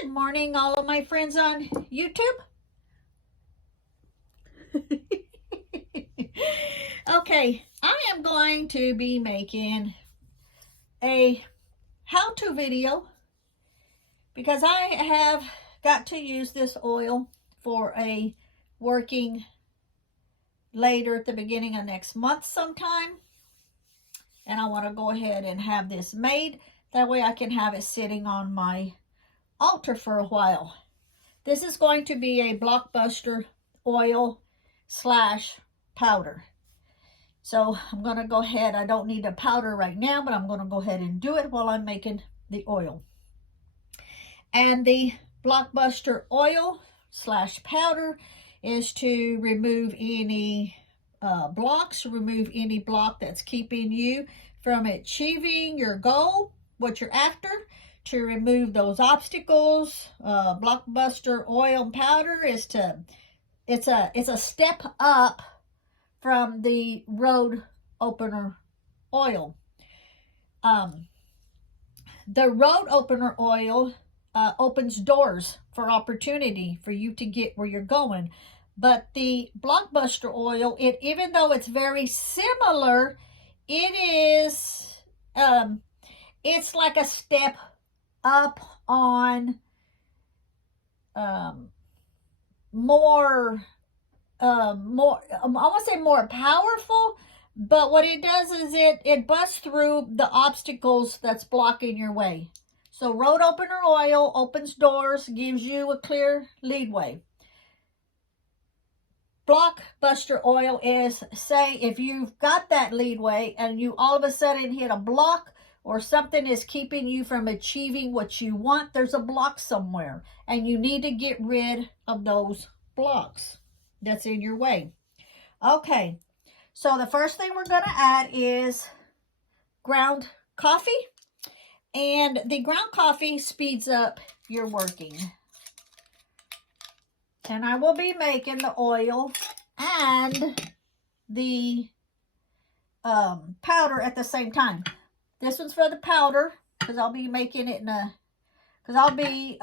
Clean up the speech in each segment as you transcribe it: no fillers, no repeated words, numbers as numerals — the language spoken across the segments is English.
Good morning, all of my friends on YouTube. Okay, I am going to be making a how-to video because I have got to use this oil for a working later at the beginning of next month sometime. And I want to go ahead and have this made. That way I can have it sitting on my altar for a while. This is going to be a blockbuster oil / powder. So I'm going to go ahead. I don't need a powder right now, but I'm going to go ahead and do it while I'm making the oil. And the blockbuster oil / powder is to remove any blocks, remove any block that's keeping you from achieving your goal, what you're after, to remove those obstacles. Blockbuster oil and powder is it's a step up from the road opener oil. The road opener oil opens doors for opportunity for you to get where you're going. But the blockbuster oil, even though it's very similar, it is it's like a step up on more I want to say more powerful, but what it does is it busts through the obstacles that's blocking your way. So road opener oil opens doors, gives you a clear leadway. Blockbuster oil is, say, if you've got that leadway and you all of a sudden hit a block or something is keeping you from achieving what you want, there's a block somewhere and you need to get rid of those blocks that's in your way. Okay, so the first thing we're going to add is ground coffee. And the ground coffee speeds up your working. And I will be making the oil and the powder at the same time. This one's for the powder because I'll be making it because I'll be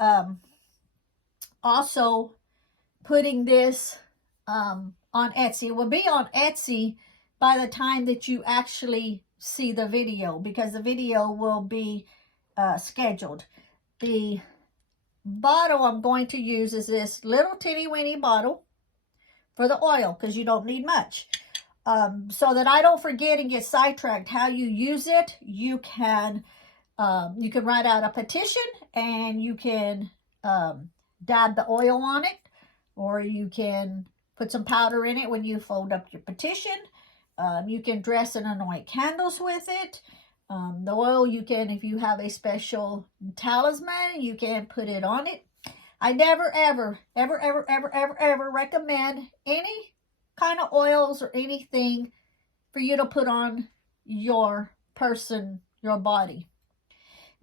also putting this on Etsy. It will be on Etsy by the time that you actually see the video, because the video will be scheduled. The bottle I'm going to use is this little teeny weeny bottle for the oil, because you don't need much. So that I don't forget and get sidetracked how you use it, you can write out a petition and you can dab the oil on it, or you can put some powder in it when you fold up your petition. You can dress and anoint candles with it. The oil, you can, if you have a special talisman, you can put it on it. I never, ever recommend any kind of oils or anything for you to put on your person, your body.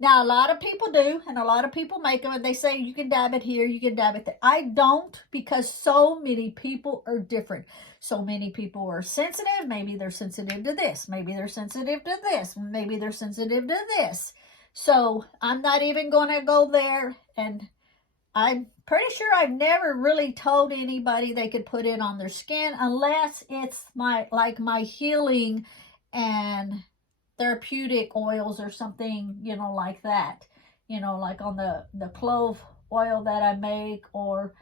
Now, a lot of people do, and a lot of people make them, and they say you can dab it here, you can dab it there. I don't, because so many people are different. So many people are sensitive. Maybe they're sensitive to this. Maybe they're sensitive to this. Maybe they're sensitive to this. So I'm not even going to go there. And I'm pretty sure I've never really told anybody they could put it on their skin unless it's my healing and therapeutic oils or something, like that. Like on the clove oil that I make, or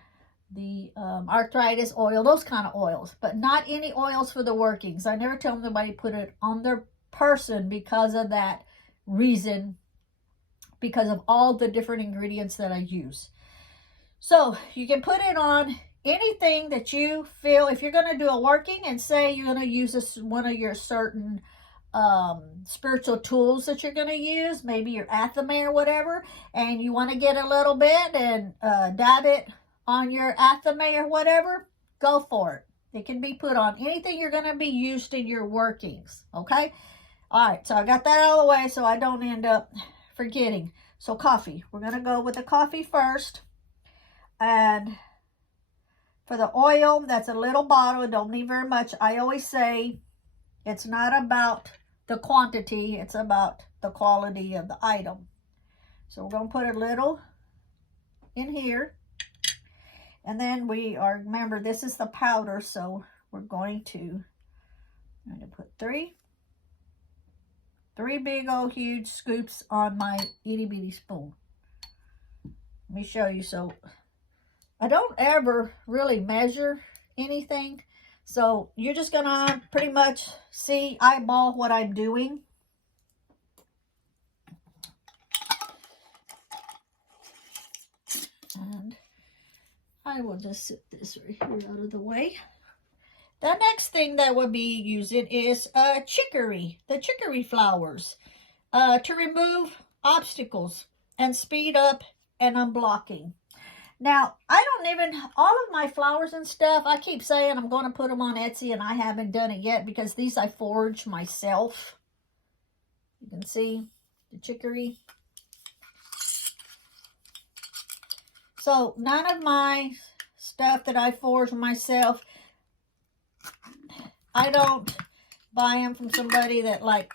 the arthritis oil, those kind of oils, but not any oils for the workings. I never tell anybody put it on their person because of that reason, because of all the different ingredients that I use. So you can put it on anything that you feel. If you're going to do a working and say you're going to use one of your certain spiritual tools that you're going to use, maybe your athame or whatever, and you want to get a little bit and dab it on your athame or whatever, go for it. It can be put on anything you're going to be used in your workings. Okay. All right. So I got that out of the way so I don't end up forgetting. So coffee, we're going to go with the coffee first. And for the oil, that's a little bottle. Don't need very much. I always say it's not about the quantity, it's about the quality of the item. So we're going to put a little in here. And then we are, remember, this is the powder, so we're going to put three big old huge scoops on my itty bitty spoon. Let me show you. So I don't ever really measure anything. So you're just gonna pretty much see, eyeball what I'm doing. And I will just set this right here out of the way. The next thing that we'll be using is chicory, the chicory flowers, to remove obstacles and speed up and unblocking. Now, I don't even, all of my flowers and stuff, I keep saying I'm going to put them on Etsy, and I haven't done it yet because these I foraged myself. You can see the chicory. So, none of my stuff that I foraged myself, I don't buy them from somebody that like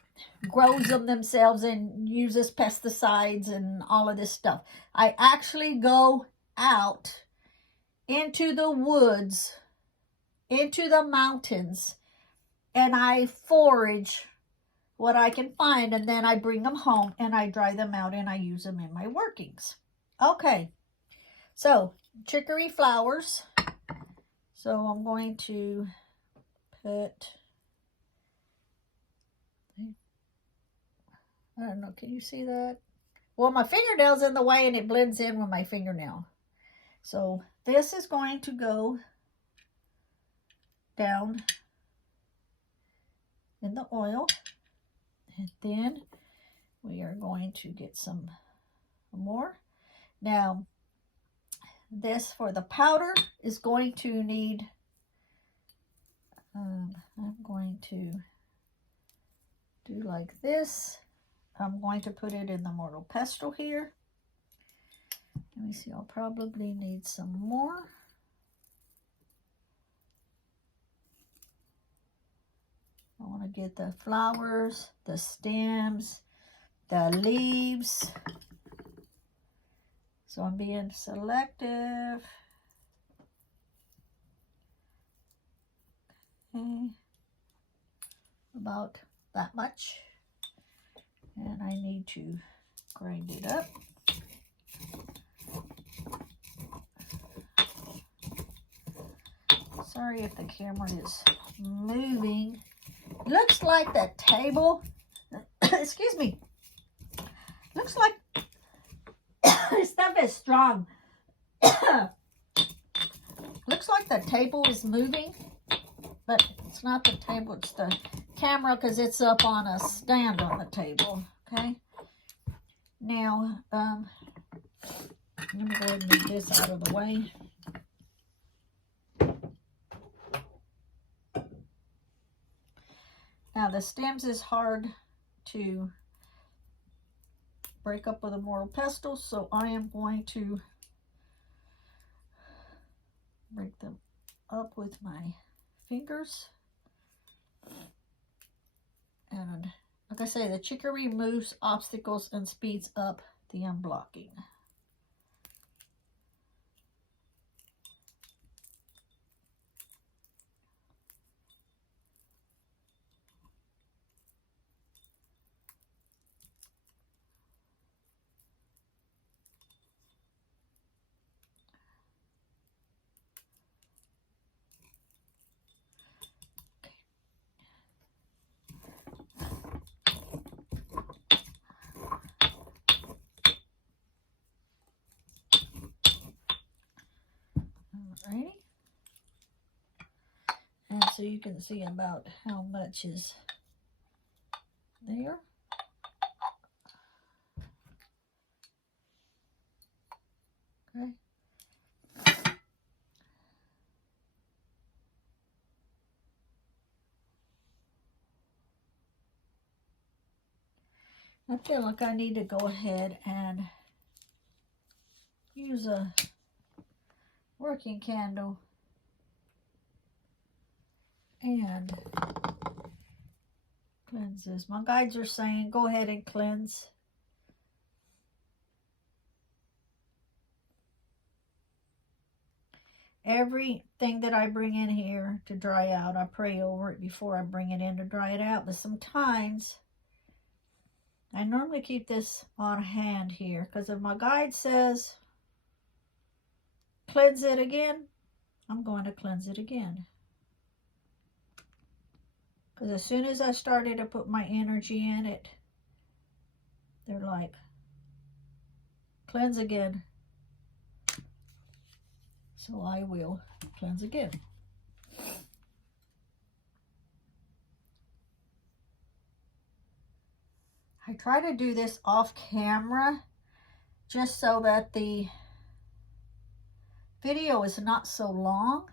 grows them themselves and uses pesticides and all of this stuff. I actually go out into the woods, into the mountains, and I forage what I can find, and then I bring them home and I dry them out and I use them in my workings. Okay, so chicory flowers. So I'm going to put, I don't know, can you see that? Well, my fingernail's in the way and it blends in with my fingernail. So this is going to go down in the oil. And then we are going to get some more. Now, this for the powder is going to need, I'm going to do like this. I'm going to put it in the mortar pestle here. Let me see, I'll probably need some more. I want to get the flowers, the stems, the leaves. So I'm being selective. Okay. About that much. And I need to grind it up. Sorry if the camera is moving. It looks like the table, excuse me, looks like this stuff is strong. Looks like the table is moving, but it's not the table, it's the camera because it's up on a stand on the table. Okay. Now, let me go ahead and move this out of the way. Now the stems is hard to break up with a mortar pestle, so I am going to break them up with my fingers. And like I say, the chicory removes obstacles and speeds up the unblocking. Alrighty. And so you can see about how much is there. Okay. I feel like I need to go ahead and use a working candle and cleanse this. My guides are saying go ahead and cleanse. everything that I bring in here to dry out, I pray over it before I bring it in to dry it out. But sometimes I normally keep this on hand here, because if my guide says cleanse it again, I'm going to cleanse it again. Because as soon as I started to put my energy in it, they're like, cleanse again. So I will cleanse again. I try to do this off camera just so that the video is not so long,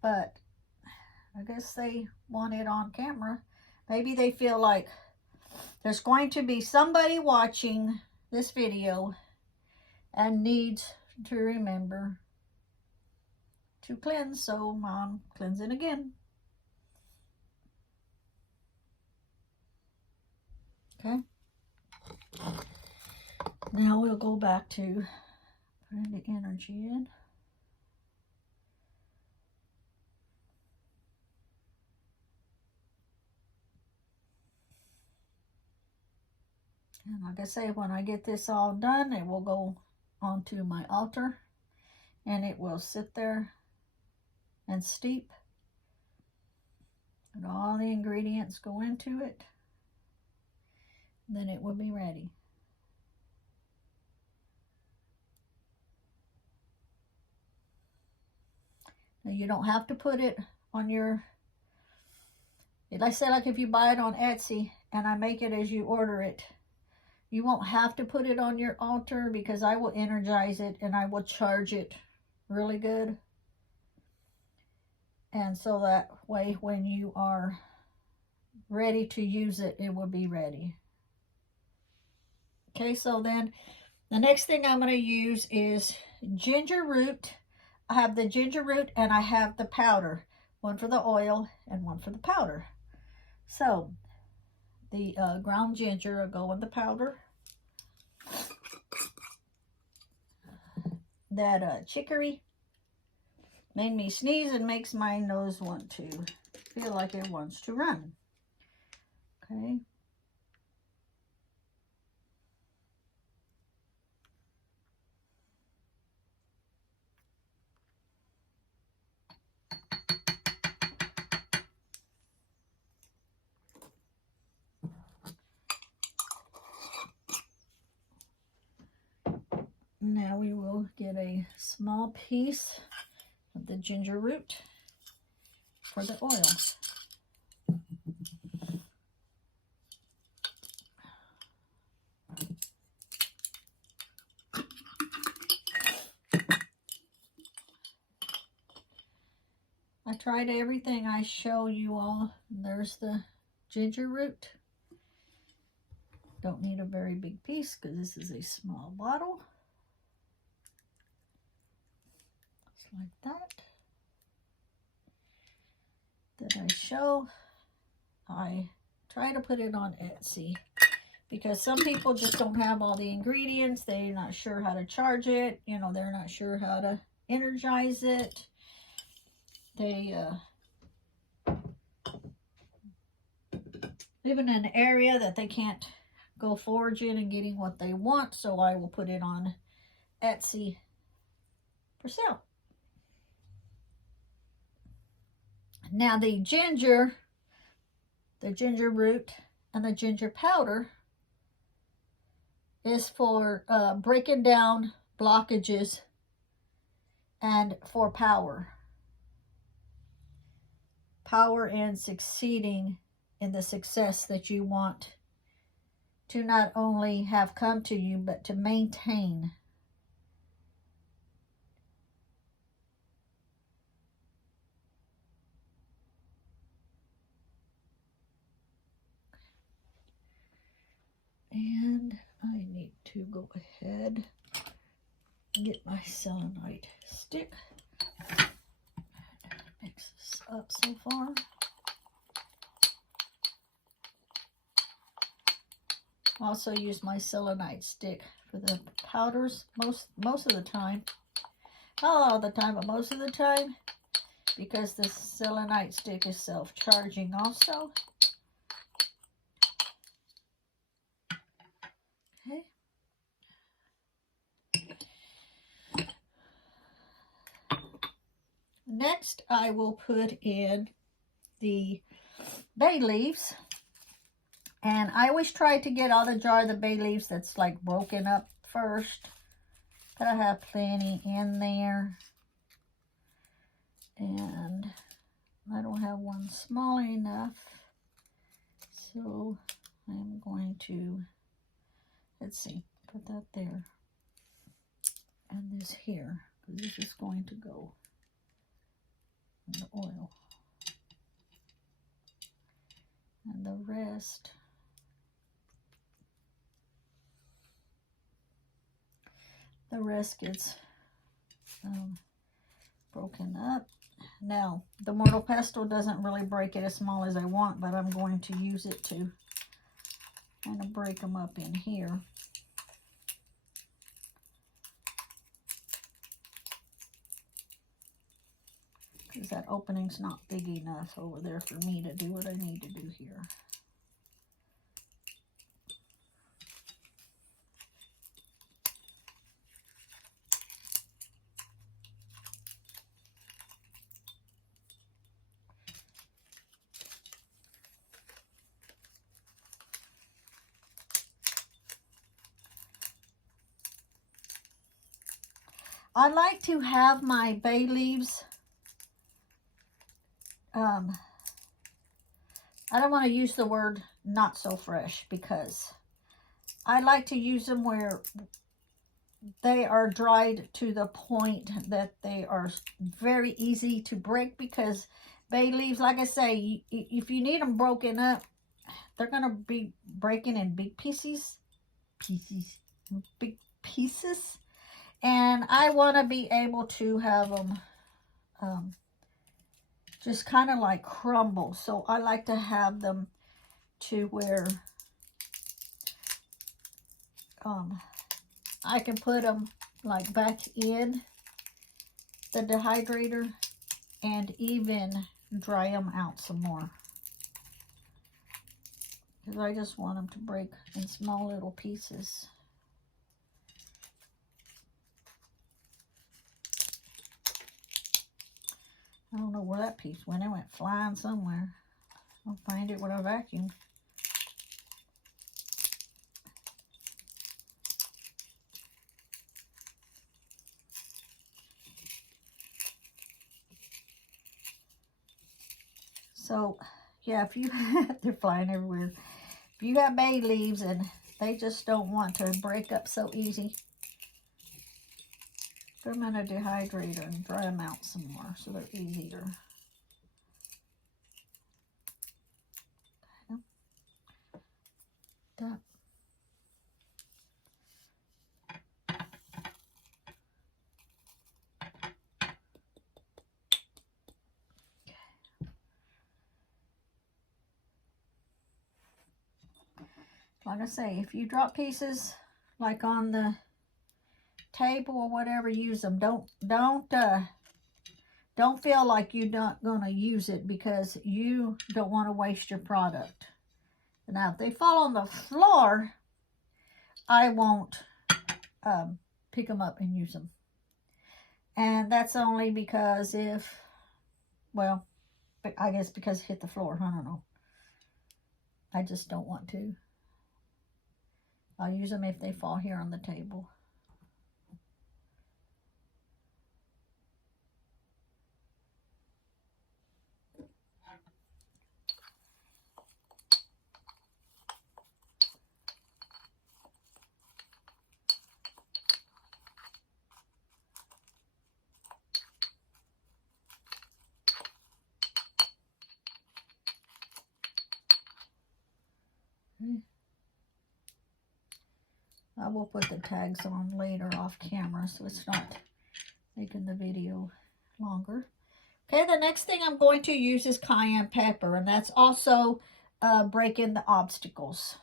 but I guess they want it on camera. Maybe they feel like there's going to be somebody watching this video and needs to remember to cleanse, so Mom cleanse it again. Okay. Now we'll go back to putting the energy in. And like I say, when I get this all done, it will go onto my altar and it will sit there and steep. And all the ingredients go into it. Then it will be ready. Now you don't have to put it on your, like I said, like if you buy it on Etsy and I make it as you order it, you won't have to put it on your altar, because I will energize it and I will charge it really good. And so that way when you are ready to use it, it will be ready. Okay, so then the next thing I'm going to use is ginger root. I have the ginger root and I have the powder. One for the oil and one for the powder. So the ground ginger will go in the powder. That chicory made me sneeze and makes my nose want to feel like it wants to run. Okay. Now we will get a small piece of the ginger root for the oil. I tried everything I show you all. There's the ginger root. Don't need a very big piece because this is a small bottle. Just like that. That I show. I try to put it on Etsy because some people just don't have all the ingredients. They're not sure how to charge it. You know, they're not sure how to energize it. They live in an area that they can't go foraging and getting what they want, so I will put it on Etsy for sale. Now the ginger root and the ginger powder is for breaking down blockages and for power and succeeding in the success that you want to not only have come to you, but to maintain. And I need to go ahead and get my selenite stick. Mix this up so far. Also use my selenite stick for the powders most of the time. Not all the time, but most of the time, because the selenite stick is self-charging also. Okay. Next, I will put in the bay leaves. And I always try to get out of the jar the bay leaves that's like broken up first. But I have plenty in there. And I don't have one small enough. So I'm going to, let's see, put that there. And this here, because this is going to go in the oil. And the rest, gets broken up. Now, the mortal pestle doesn't really break it as small as I want, but I'm going to use it to kind of break them up in here. Because that opening's not big enough over there for me to do what I need to do here. I like to have my bay leaves, I don't want to use the word not so fresh, because I like to use them where they are dried to the point that they are very easy to break, because bay leaves, like I say, if you need them broken up, they're going to be breaking in big pieces. And I want to be able to have them just kind of like crumble. So I like to have them to where I can put them like back in the dehydrator and even dry them out some more. Because I just want them to break in small little pieces. I don't know where that piece went. It went flying somewhere. I'll find it when I vacuum. So, yeah, if you, they're flying everywhere. If you got bay leaves and they just don't want to break up so easy, put them in a dehydrator and dry them out some more so they're easier. Okay. That. Like I say, if you drop pieces like on the table or whatever, use them. Don't feel like you're not gonna use it because you don't want to waste your product. Now, if they fall on the floor, I won't pick them up and use them. And that's only because if, well, I guess because it hit the floor. I don't know. I just don't want to. I'll use them if they fall here on the table. I will put the tags on later off camera so it's not making the video longer. Okay, the next thing I'm going to use is cayenne pepper, and that's also breaking the obstacles.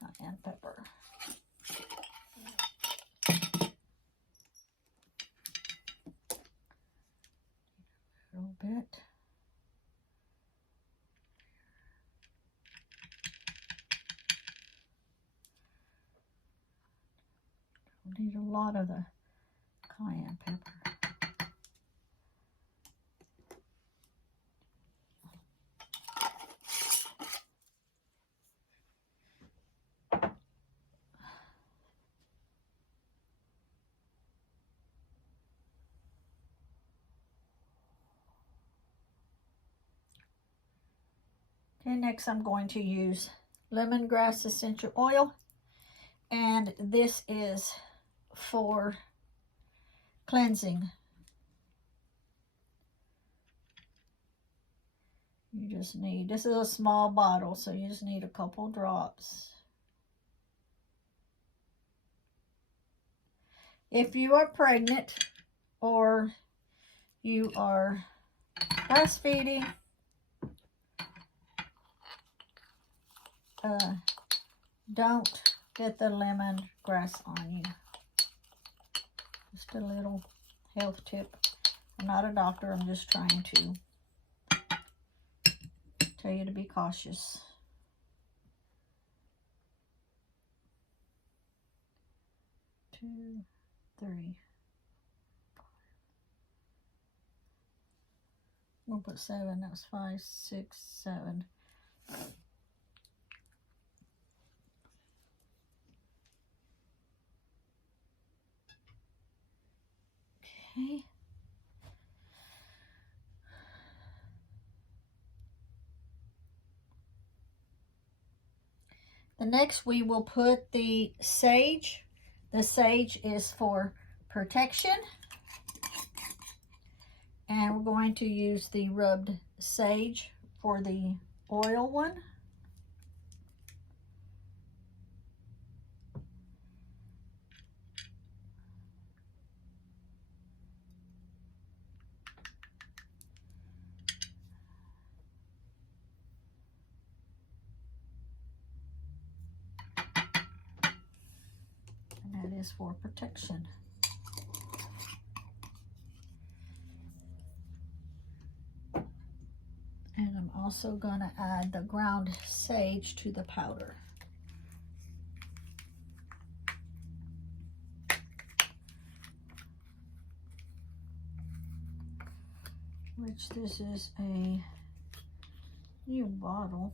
Cayenne pepper. Need a lot of the cayenne pepper. Okay, next I'm going to use Lemongrass Essential Oil, and this is for cleansing. You just need, this is a small bottle, so you just need a couple drops. If you are pregnant or you are breastfeeding, don't get the lemongrass on you. Just a little health tip. I'm not a doctor, I'm just trying to tell you to be cautious. Two, three. We'll put 7, that's 5, 6, 7. Okay. The next we will put the sage. The sage is for protection. And we're going to use the rubbed sage for the oil one. And that is for protection. And I'm also going to add the ground sage to the powder. Which this is a new bottle.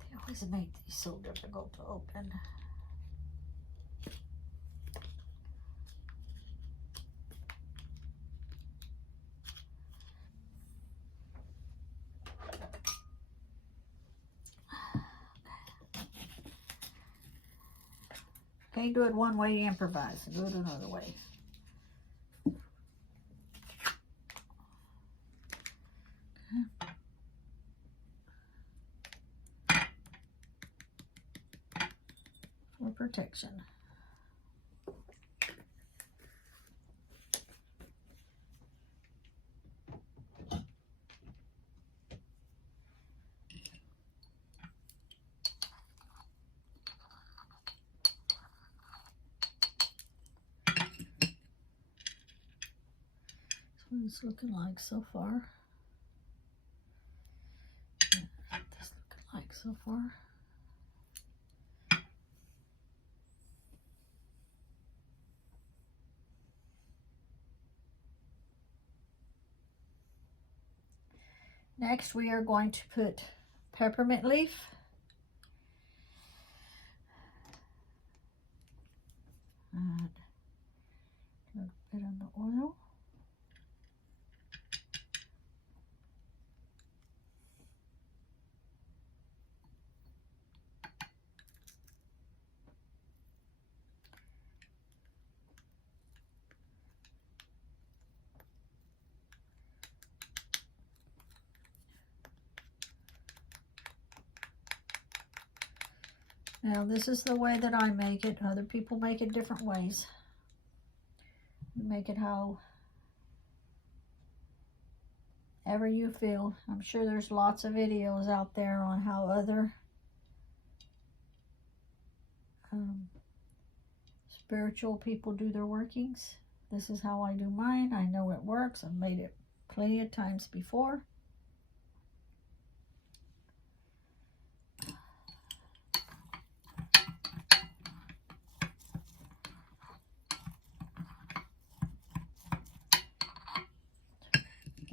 They always make these so difficult to open. Can't do it one way, improvise. Do it another way. For protection. That's what it's looking like so far. That's what it's looking like so far. Next, we are going to put peppermint leaf. And a little bit on the oil. Now this is the way that I make it. Other people make it different ways. You make it however you feel. I'm sure there's lots of videos out there on how other spiritual people do their workings. This is how I do mine. I know it works. I've made it plenty of times before.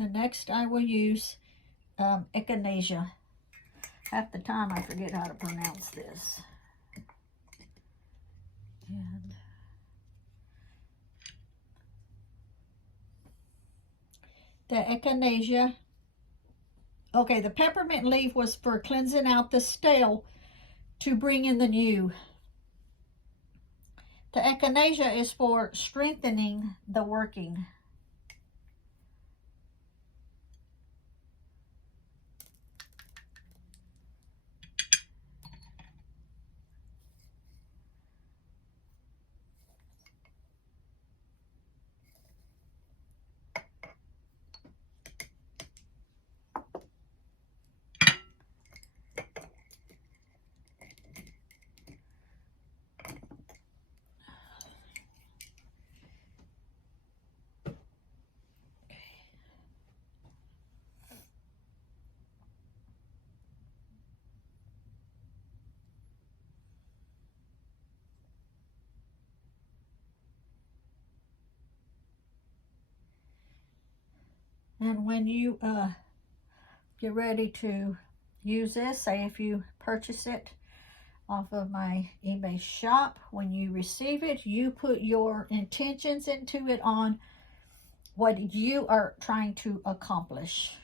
And next I will use Echinacea. Half the time I forget how to pronounce this. And the Echinacea. Okay, the peppermint leaf was for cleansing out the stale to bring in the new. The Echinacea is for strengthening the working. And when you get ready to use this, say if you purchase it off of my eBay shop, when you receive it, you put your intentions into it on what you are trying to accomplish,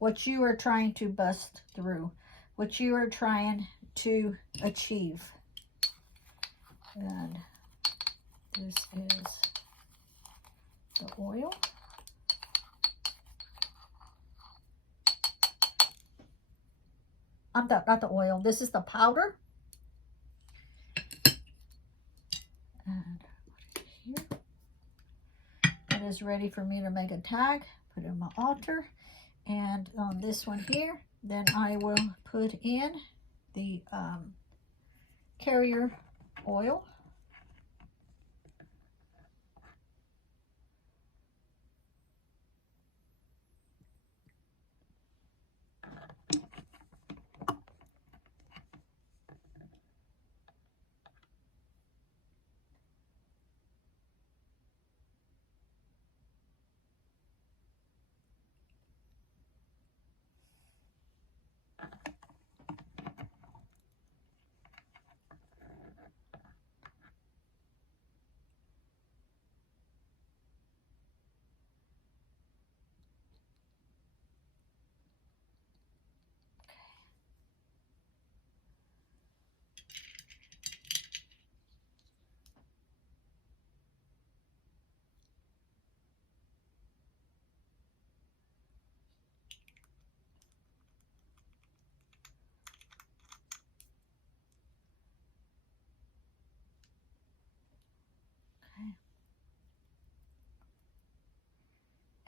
what you are trying to bust through, what you are trying to achieve. And this is the oil. Not the oil. This is the powder. And put it here. That is ready for me to make a tag. Put it in my altar. And on this one here, then I will put in the carrier oil.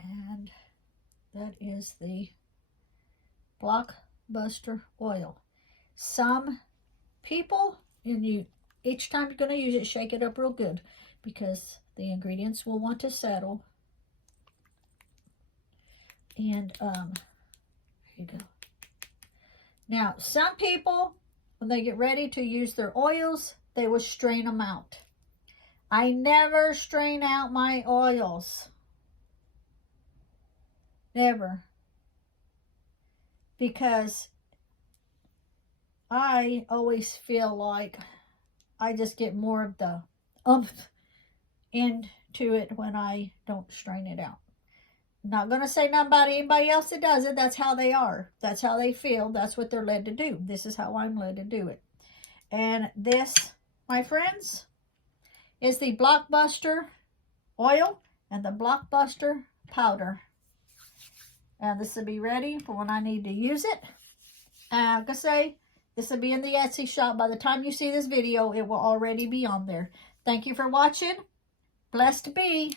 And that is the Blockbuster oil. Some people, and each time you're going to use it, shake it up real good because the ingredients will want to settle. And there you go. Now, some people, when they get ready to use their oils, they will strain them out. I never strain out my oils. Never. Because I always feel like I just get more of the oomph into it when I don't strain it out. I'm not going to say nothing about anybody else that does it. That's how they are. That's how they feel. That's what they're led to do. This is how I'm led to do it. And this, my friends, is the Blockbuster oil and the Blockbuster powder. And this will be ready for when I need to use it. And like I say, this will be in the Etsy shop. By the time you see this video, it will already be on there. Thank you for watching. Blessed be.